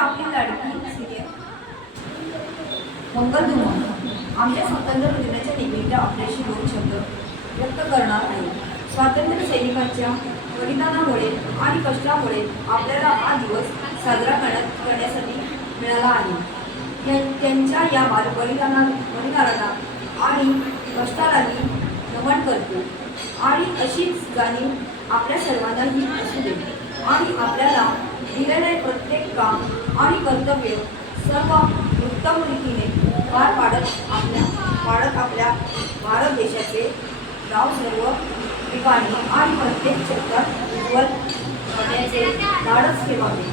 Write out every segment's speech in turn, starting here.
आपली लाडकी सिनियर मंगलधुमा आमच्या स्वातंत्र्य दिनाच्या निमित्त आपल्याशी दोन शब्द व्यक्त करणार आहे. स्वातंत्र्य सैनिकांच्या बलिदानामुळे आणि कष्टामुळे आपल्याला हा दिवस साजरा करण्यासाठी मिळाला आहे. त्यांच्या या बलिदानाला आणि कष्टालाही नमन करतो आणि अशीच जाणीव आपल्या सर्वांनाही असू दे आणि आपल्याला दिलेले प्रत्येक काम आणि कर्तव्य सर्व उत्तम रीतीने पार पाडत आपल्या भारत देशाचे नाव सर्व ठिकाणी आणि प्रत्येक क्षेत्रात उज्ज्वल करण्याचे धाडस ठेवावे.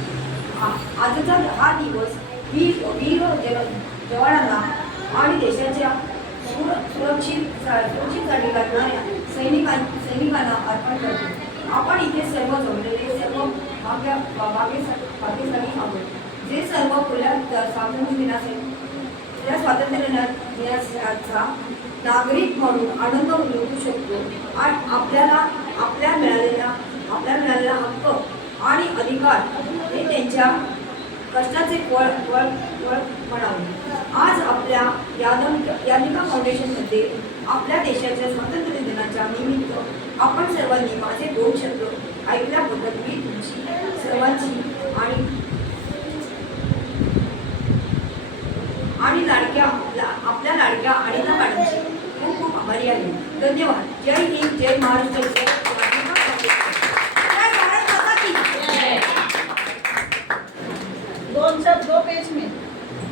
आजचा हा दिवस वीर जवानांना आणि देशाच्या सुरक्षितसाठी लढणाऱ्या सैनिकांना अर्पण करतो. आपण इथे सर्व जमलेले सर्व भाग्यशाली आहोत जे सर्व खुल्या स्वातंत्र्य दिनाचा नागरिक म्हणून आनंद लुटू शकतो आणि आपल्या मिळालेला हक्क आणि अधिकार हे त्यांच्या कष्टाचे फळ म्हणावे. आज आपल्या यादिका फाउंडेशनमध्ये आपल्या देशाच्या स्वातंत्र्य दिनाच्या निमित्त आपण सर्वांनी माझे दोन शब्द ऐकल्याबद्दल मी तुमची सर्वांची आणि आपल्या लाडक्या अनिता मॅडमची खूप खूप आभारी आहे. धन्यवाद. जय हिंद, जय महाराष्ट्र.